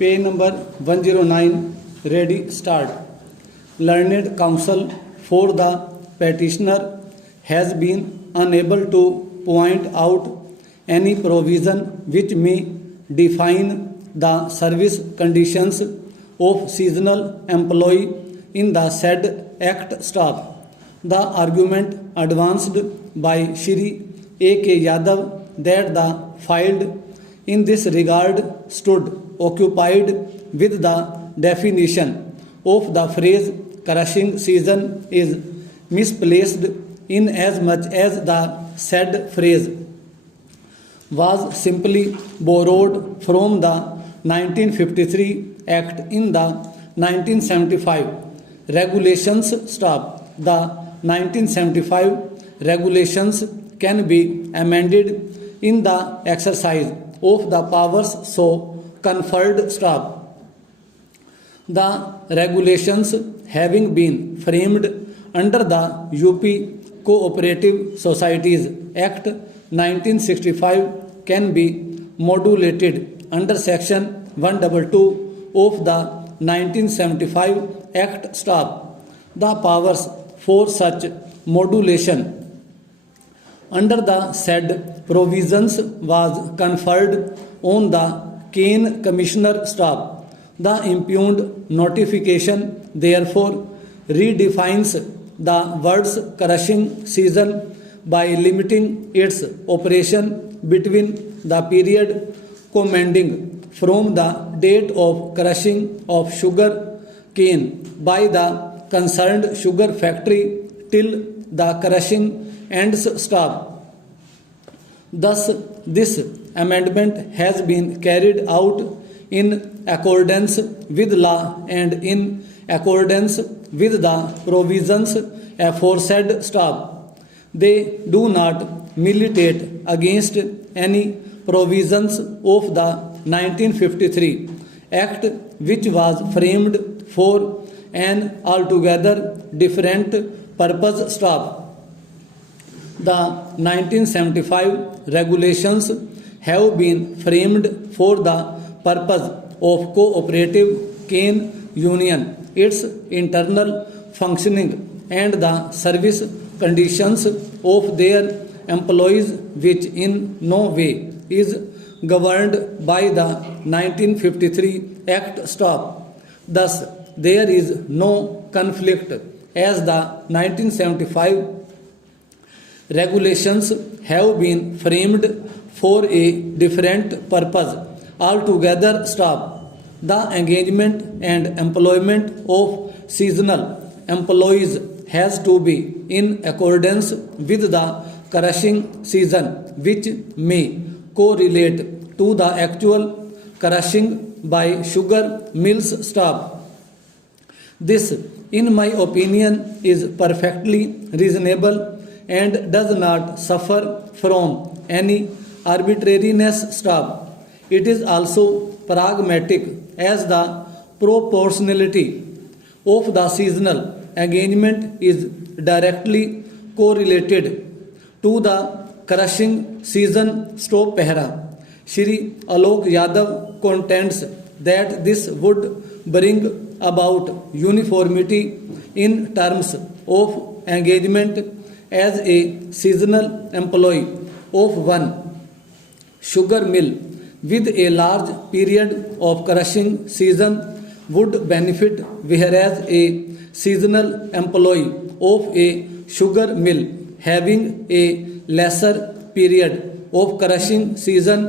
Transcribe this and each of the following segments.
Page number 109, ready, start. Learned counsel for the petitioner has been unable to point out any provision which may define the service conditions of seasonal employee in the said act. Stop. The argument advanced by Shri A.K. Yadav that the filed in this regard stood occupied with the definition of the phrase crushing season is misplaced inasmuch as the said phrase was simply borrowed from the 1953 Act in the 1975 regulations. Stop. The 1975 regulations can be amended in the exercise of the powers so conferred. Stop. The regulations having been framed under the UP Cooperative Societies Act 1965 can be modulated under section 122 of the 1975 Act. Stop. The powers for such modulation under the said provisions was conferred on the Cane Commissioner. Stop. The impugned notification therefore redefines the words crushing season by limiting its operation between the period commencing from the date of crushing of sugar cane by the concerned sugar factory till the crushing ends. Stop. Thus, this amendment has been carried out in accordance with law and in accordance with the provisions aforesaid. Stop. They do not militate against any provisions of the 1953 Act which was framed for an altogether different purpose. Stop. The 1975 regulations have been framed for the purpose of cooperative cane union, its internal functioning and the service conditions of their employees, which in no way is governed by the 1953 Act. Stop. Thus, there is no conflict as the 1975 regulations have been framed for a different purpose altogether. Stop. The engagement and employment of seasonal employees has to be in accordance with the crushing season, which may correlate to the actual crushing by sugar mills. Stop. This, in my opinion, is perfectly reasonable and does not suffer from any arbitrariness. Stop. It is also pragmatic as the proportionality of the seasonal engagement is directly correlated to the crushing season. Stop para. Shri Alok Yadav contends that this would bring about uniformity in terms of engagement as a seasonal employee of one sugar mill with a large period of crushing season would benefit, whereas a seasonal employee of a sugar mill having a lesser period of crushing season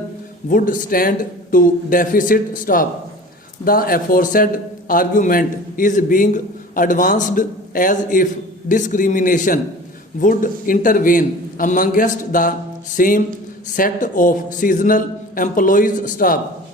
would stand to deficit. Stop. The aforesaid argument is being advanced as if discrimination would intervene amongst the same set of seasonal employees. Stop.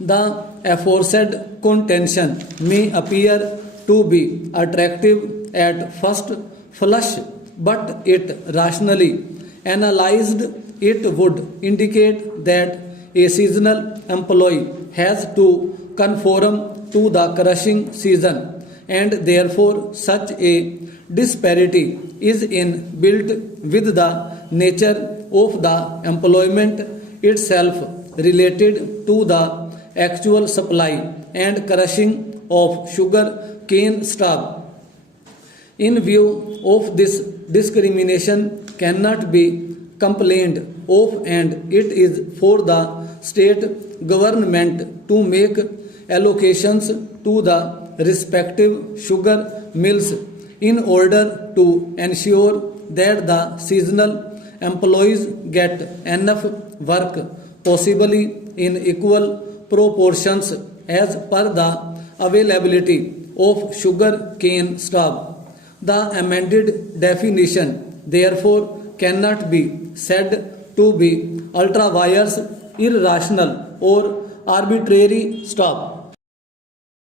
The aforesaid contention may appear to be attractive at first flush, but it rationally analyzed, it would indicate that a seasonal employee has to conform to the crushing season, and therefore such a disparity is inbuilt with the nature of the employment itself related to the actual supply and crushing of sugar cane stab. In view of this, discrimination cannot be complained of, and it is for the state government to make allocations to the respective sugar mills in order to ensure that the seasonal employees get enough work, possibly in equal proportions as per the availability of sugar cane stab. The amended definition therefore cannot be said to be ultra vires, irrational, or arbitrary. Stop.